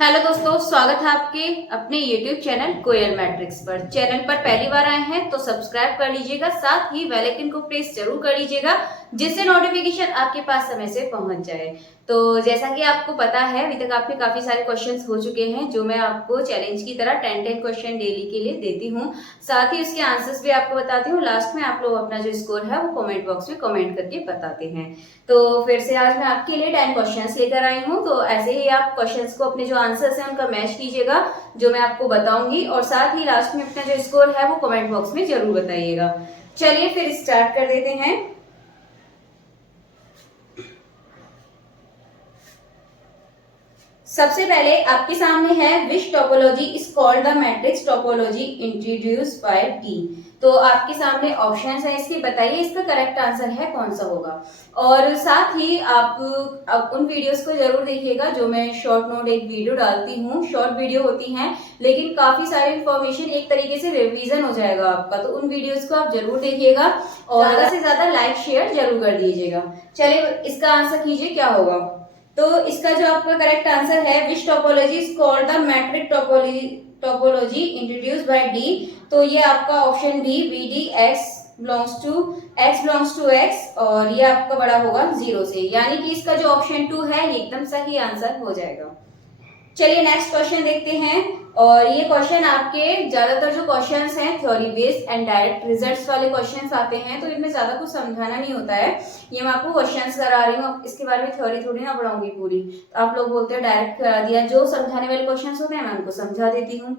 Hello दोस्तों, स्वागत है आपके अपने YouTube चैनल कोयल मैट्रिक्स पर। चैनल पर पहली बार आए हैं तो सब्सक्राइब कर लीजिएगा, साथ ही बेल आइकन को प्रेस जरूर कर लीजिएगा जिससे नोटिफिकेशन आपके पास समय से पहुंच जाए। तो जैसा कि आपको पता है, अभी तक आपके काफी सारे क्वेश्चंस हो चुके हैं जो मैं आपको चैलेंज की तरह 10 क्वेश्चन डेली के लिए देती हूँ। साथ ही उसके आंसर्स भी आपको बताती हूँ। लास्ट में आप लोग अपना जो स्कोर है वो कमेंट बॉक्स में कमेंट करके बताते हैं। तो फिर से आज मैं आपके लिए 10 क्वेश्चंस लेकर आई हूँ। तो ऐसे ही आप क्वेश्चंस को अपने जो आंसर्स हैं उनका मैच कीजिएगा जो मैं आपको बताऊंगी, और साथ ही लास्ट में अपना जो स्कोर है वो कमेंट बॉक्स में जरूर बताइएगा। चलिए फिर स्टार्ट कर देते हैं। सबसे पहले आपके सामने है which topology is called the matrix topology introduced by T. तो आपके सामने ऑप्शंस हैं, इसके बताइए इसका करेक्ट आंसर है कौन सा होगा। और साथ ही आप उन वीडियोस को जरूर देखिएगा जो मैं शॉर्ट नोट एक वीडियो डालती हूँ। शॉर्ट वीडियो होती हैं लेकिन काफी सारी इंफॉर्मेशन एक तरीके से रिवीजन हो जाएगा आपका, तो उन वीडियोस को आप जरूर देखिएगा और ज्यादा से ज्यादा लाइक शेयर जरूर कर दीजिएगा। चलिए इसका आंसर कीजिए क्या होगा। तो इसका जो आपका करेक्ट आंसर है which topology is called the metric topology introduced by D. तो ये आपका option B V D X belongs to X, और ये आपका बड़ा होगा 0 से, यानी कि इसका जो ऑप्शन 2 है ये एकदम सही आंसर हो जाएगा। चलिए नेक्स्ट क्वेश्चन देखते हैं। और ये क्वेश्चन आपके ज्यादातर जो क्वेश्चंस हैं theory based and direct results वाले क्वेश्चंस आते हैं, तो इनमें ज्यादा कुछ समझाना नहीं होता है। ये मैं आपको क्वेश्चंस करा रही हूँ, इसके बारे में थ्योरी थोड़ी ना पढ़ाऊंगी पूरी। तो आप लोग बोलते हैं डायरेक्ट करा दिया, जो समझाने वाले क्वेश्चंस होते हैं मैं उनको समझा देती हूँ।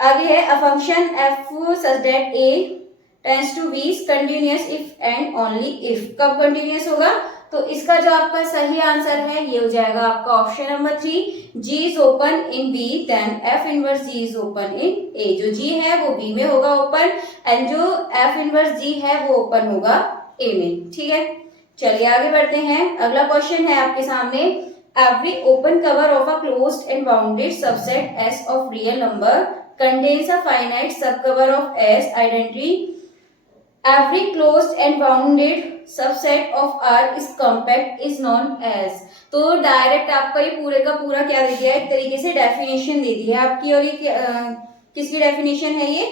आगे है a function f such that a tends to be is continuous if and only if. कब कंटिन्यूअस होगा? तो इसका जो आपका सही आंसर है ये हो जाएगा आपका option number 3, G is open in B then F inverse G is open in A। जो G है वो B में होगा ओपन, एंड जो F इनवर्स G है वो ओपन होगा A में। ठीक है, चलिए आगे बढ़ते हैं। अगला क्वेश्चन है आपके सामने, every open cover of a closed and bounded subset S of real number contains a finite subcover of S identity. Every closed and bounded subset of R is compact is known as। तो direct आपका ये पूरे का पूरा क्या दे दिया है, एक तरीके से डेफिनेशन दे दी है आपकी। और ये किसकी डेफिनेशन है, ये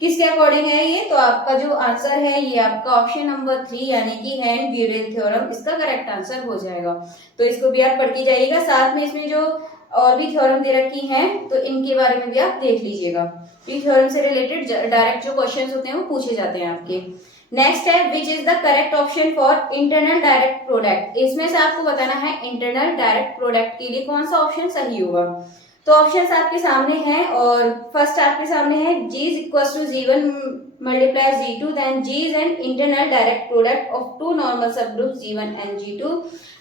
किसके अकॉर्डिंग है ये? तो आपका जो आंसर है ये आपका ऑप्शन नंबर 3 यानी कि हैंड ब्यूरेल थ्योरम इसका करेक्ट आंसर हो जाएगा। तो इसको भी आप पढ़ के जाइएगा, साथ में इसमें जो और भी थ्योरम दे रखी हैं तो इनके बारे में भी आप देख लीजिएगा। तो थ्योरम से रिलेटेड डायरेक्ट जो क्वेश्चंस होते हैं वो पूछे जाते हैं आपके। नेक्स्ट है which is the correct option for internal direct product. इसमें से आपको बताना है इंटरनल डायरेक्ट प्रोडक्ट के लिए कौन सा ऑप्शन सही होगा। तो ऑप्शंस आपके सामने हैं, और फर्स्ट आपके सामने है G is equals to G1 multiply G2, then G is an internal direct product of two normal subgroups G1 and G2,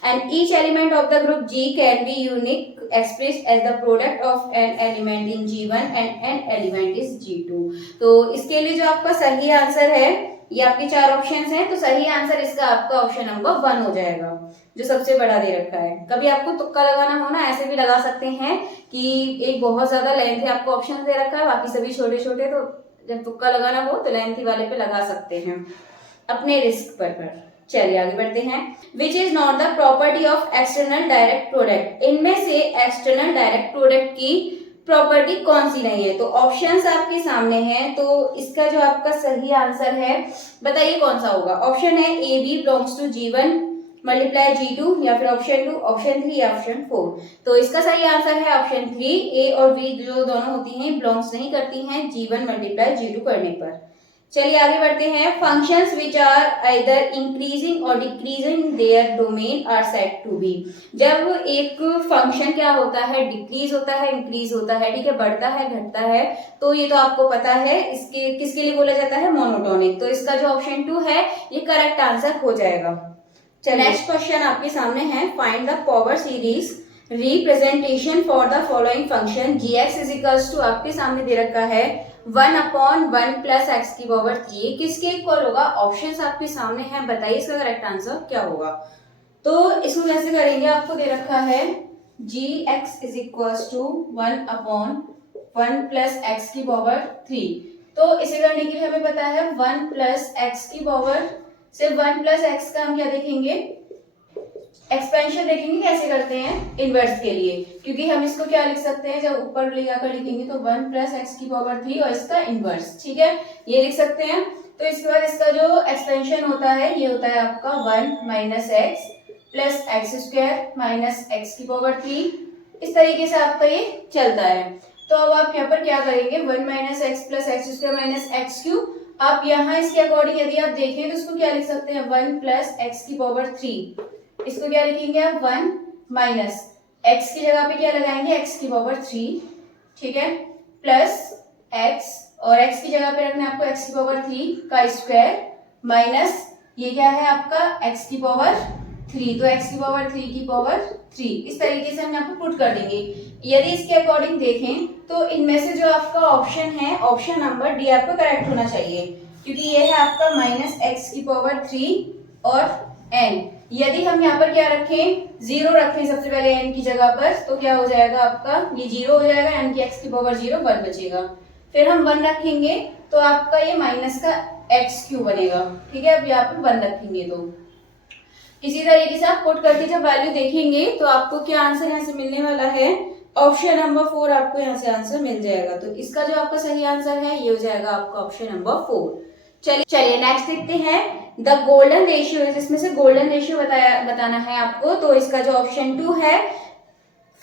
and each element of the group G can be unique expressed as the product of an element in G1 and an element is G2। तो इसके लिए जो आपका सही answer है, ये आपके 4 options हैं, तो सही आंसर इसका आपका ऑप्शन नंबर 1 हो जाएगा जो सबसे बड़ा दे रखा है। कभी आपको तुक्का लगाना हो ना, ऐसे भी लगा सकते हैं कि एक बहुत ज्यादा लेंथी आपको ऑप्शन दे रखा है, बाकी सभी छोटे छोटे, तो जब तुक्का लगाना हो तो लेंथी वाले पे लगा सकते हैं अपने रिस्क पर। चलिए आगे बढ़ते हैं। Which is not the property of external direct product. इनमें से एक्सटर्नल डायरेक्ट प्रोडक्ट की प्रॉपर्टी कौन सी नहीं है? तो ऑप्शंस आपके सामने हैं, तो इसका जो आपका सही आंसर है बताइए कौन सा होगा। ऑप्शन है a b belongs to G1 multiply G2, या फिर ऑप्शन 2, ऑप्शन 3 या ऑप्शन 4। तो इसका सही आंसर है ऑप्शन 3, ए और बी जो दोनों होती हैं बिलोंग्स नहीं करती हैं G1 मल्टीप्लाई G2 करने पर। चलिए आगे बढ़ते हैं। Functions which are either increasing और decreasing their domain are said to be. जब एक फंक्शन क्या होता है, डिक्रीज होता है, इंक्रीज होता है, ठीक है, बढ़ता है, घटता है, तो ये तो आपको पता है इसके किसके लिए बोला जाता है, मोनोटोनिक। तो इसका जो ऑप्शन 2 है ये करेक्ट आंसर हो जाएगा। चलिए नेक्स्ट क्वेश्चन आपके सामने है, find the power series representation for the following function gx is equals to, आपके सामने दे रखा है 1/1 प्लस एक्स की पावर 3। किसके इक्वल होगा? ऑप्शंस आपके सामने हैं, बताइए इसका करेक्ट आंसर क्या होगा। तो इसमें कैसे करेंगे, आपको दे रखा है gx is equals to 1/1 plus x की पावर 3। तो इसे करने के लिए हमें पता है 1 प्लस एक्स की पावर, सिर्फ 1 प्लस एक्स का हम क्या देखेंगे, एक्सपेंशन देखेंगे कैसे करते हैं इनवर्स के लिए, क्योंकि हम इसको क्या लिख सकते हैं, जब ऊपर ले जाकर लिखेंगे तो 1 प्लस एक्स की पावर 3 और इसका इनवर्स, ठीक है, ये लिख सकते हैं। तो इसके बाद इसका जो एक्सपेंशन होता है ये होता है आपका 1 minus x plus x square minus x की पावर 3, इस तरीके से आपका ये चलता है। तो अब आप यहाँ पर क्या करेंगे, 1 minus x plus x square minus x cube, आप यहाँ इसके अकॉर्डिंग यदि आप देखें तो इसको क्या लिख सकते हैं, 1 प्लस एक्स की पावर 3, इसको क्या लिखेंगे आप 1 माइनस एक्स की जगह पे क्या लगाएंगे एक्स की पावर 3, ठीक है, प्लस एक्स और एक्स की जगह पे रखना है आपको एक्स की पावर 3 का स्क्वायर माइनस ये क्या है आपका एक्स की पावर 3, तो एक्स की पावर 3 की पावर 3, इस तरीके से हम यहाँ पे पुट कर देंगे। यदि इसके अकॉर्डिंग देखें तो इनमें से जो आपका ऑप्शन है, ऑप्शन नंबर डी आपका करेक्ट होना चाहिए, क्योंकि ये है आपका माइनस एक्स की पावर 3 और एन। यदि हम यहाँ पर क्या रखें, 0 रखें सबसे पहले n की जगह पर, तो क्या हो जाएगा आपका ये 0 हो जाएगा, n की x की पावर 0 1 बचेगा। फिर हम 1 रखेंगे तो आपका ये माइनस का एक्स क्यू बनेगा, ठीक है, अब यहाँ पर 1 रखेंगे तो इसी तरीके से आप पुट करके जब वैल्यू देखेंगे तो आपको क्या आंसर यहाँ से मिलने वाला है, ऑप्शन नंबर 4 आपको यहाँ से आंसर मिल जाएगा। तो इसका जो आपका सही आंसर है ये हो जाएगा आपका ऑप्शन नंबर 4। चलिए नेक्स्ट देखते हैं, द गोल्डन रेशियो, इसमें से गोल्डन रेशियो बताना है आपको। तो इसका जो ऑप्शन 2 है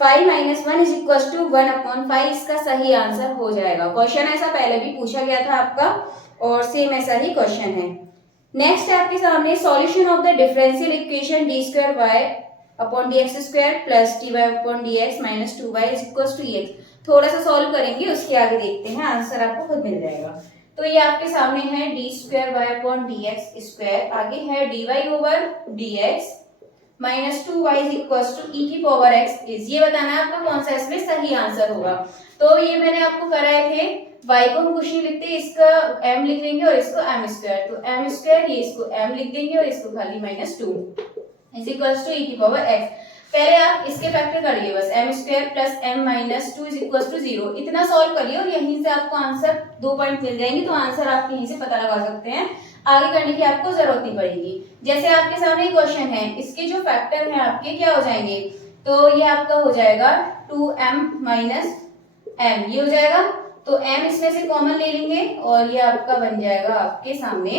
5 माइनस 1 इज इक्वल टू 1/5, इसका सही आंसर हो जाएगा। क्वेश्चन ऐसा पहले भी पूछा गया था आपका और सेम ऐसा ही क्वेश्चन है। नेक्स्ट है आपके सामने solution of the differential equation d square Y upon D x square plus t y upon D x minus 2y is equal to x. थोड़ा सा सॉल्व करेंगे, उसके आगे देखते हैं, आंसर आपको खुद मिल जाएगा। तो ये आपके सामने है D square Y upon D x square, आगे है D Y over D x minus 2y is equal to E की पावर x इज, ये बताना है आपका कौन सा इसमें सही आंसर होगा। तो ये मैंने आपको कराए थे, y को हम कुछ नहीं लिखते, इसका m लिख लेंगे और इसको m स्क्वायर, तो m स्क्वायर, ये इसको m लिख देंगे और इसको खाली minus 2 is equal to E की पावर x। पहले आप इसके फैक्टर करिए बस, m square plus m minus 2 is equal to 0, इतना सॉल्व करिए और यहीं से आपको आंसर 2 पॉइंट मिल जाएंगे, तो आंसर आप यहीं से पता लगा सकते हैं, आगे करने की आपको जरूरत नहीं पड़ेगी। जैसे आपके सामने क्वेश्चन है, इसके जो फैक्टर हैं आपके क्या हो जाएंगे, तो ये आपका हो जाएगा 2m माइनस m, ये हो जाएगा, तो m इसमें से कॉमन ले लेंगे और ये आपका बन जाएगा आपके सामने,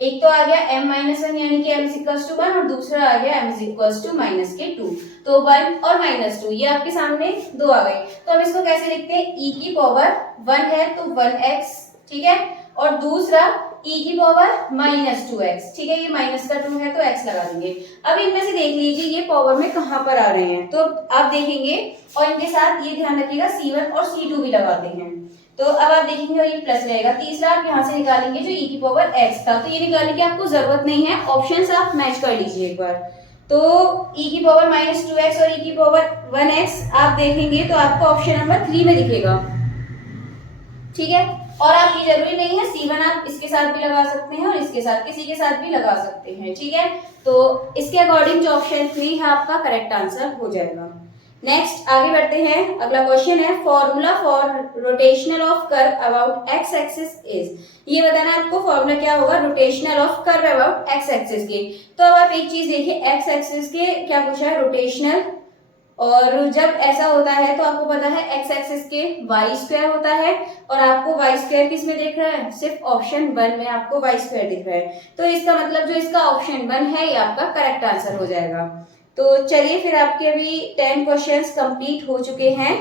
एक तो आ गया m माइनस 1 यानी कि m इक्वल्स टू 1 और दूसरा आ गया m इक्वल्स टू माइनस के 2, तो 1 और माइनस 2 ये आपके सामने दो आ गए। तो हम इसको कैसे लिखते हैं, e की पावर 1 है तो 1x, ठीक है, और दूसरा e की पावर माइनस 2x, ठीक है, ये माइनस का 2 है तो x लगा देंगे। अब इनमें से देख लीजिए ये पावर में कहाँ पर आ रहे हैं, तो आप देखेंगे और इनके साथ ये ध्यान रखिएगा C1 और C2 भी लगाते हैं, तो अब आप देखेंगे और ये प्लस रहेगा। तीसरा आप यहाँ से निकालेंगे जो e की पावर x था, तो ये निकालने की आपको जरूरत नहीं है, ऑप्शंस आप मैच कर लीजिए एक बार। तो e की पावर माइनस 2x और e की पावर 1x आप देखेंगे तो आपको ऑप्शन नंबर 3 में दिखेगा, ठीक है, और आप ये जरूरी नहीं है C1 आप इसके साथ भी लगा सकते हैं और इसके साथ किसी के साथ भी लगा सकते हैं, ठीक है, तो इसके अकॉर्डिंग जो ऑप्शन 3 है आपका करेक्ट आंसर हो जाएगा। नेक्स्ट आगे बढ़ते हैं, अगला क्वेश्चन है formula for rotational of curve about x axis is, ये बताना है आपको फॉर्मूला क्या होगा rotational of curve about x axis के। तो अब आप एक चीज देखिए, एक्स एक्सिस के क्या पूछा है रोटेशनल, और जब ऐसा होता है तो आपको पता है एक्स एक्सिस के वाई स्क्वायर होता है, और आपको वाई स्क्वायर किस में दिख रहा है, सिर्फ ऑप्शन 1 में आपको वाई स्क्वायर दिख रहा है, तो इसका मतलब जो इसका ऑप्शन 1 है ये आपका करेक्ट आंसर हो जाएगा। तो चलिए फिर आपके अभी 10 क्वेश्चंस कंप्लीट हो चुके हैं,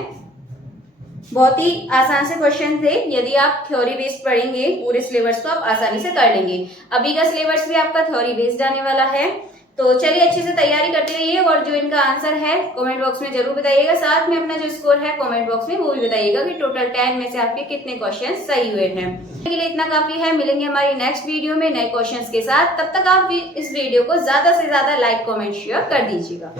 बहुत ही आसान से क्वेश्चन थे, यदि आप थ्योरी बेस्ड पढ़ेंगे पूरे सिलेबस को आप आसानी से कर लेंगे। अभी का सिलेबस भी आपका थ्योरी बेस्ड आने वाला है, तो चलिए अच्छे से तैयारी करते रहिए और जो इनका आंसर है कमेंट बॉक्स में जरूर बताइएगा, साथ में अपना जो स्कोर है कमेंट बॉक्स में वो भी बताइएगा कि टोटल 10 में से आपके कितने क्वेश्चन सही हुए हैं। के लिए इतना काफी है, मिलेंगे हमारी नेक्स्ट वीडियो में नए क्वेश्चंस के साथ, तब तक आप इस वीडियो को ज्यादा से ज्यादा लाइक कमेंट शेयर कर दीजिएगा।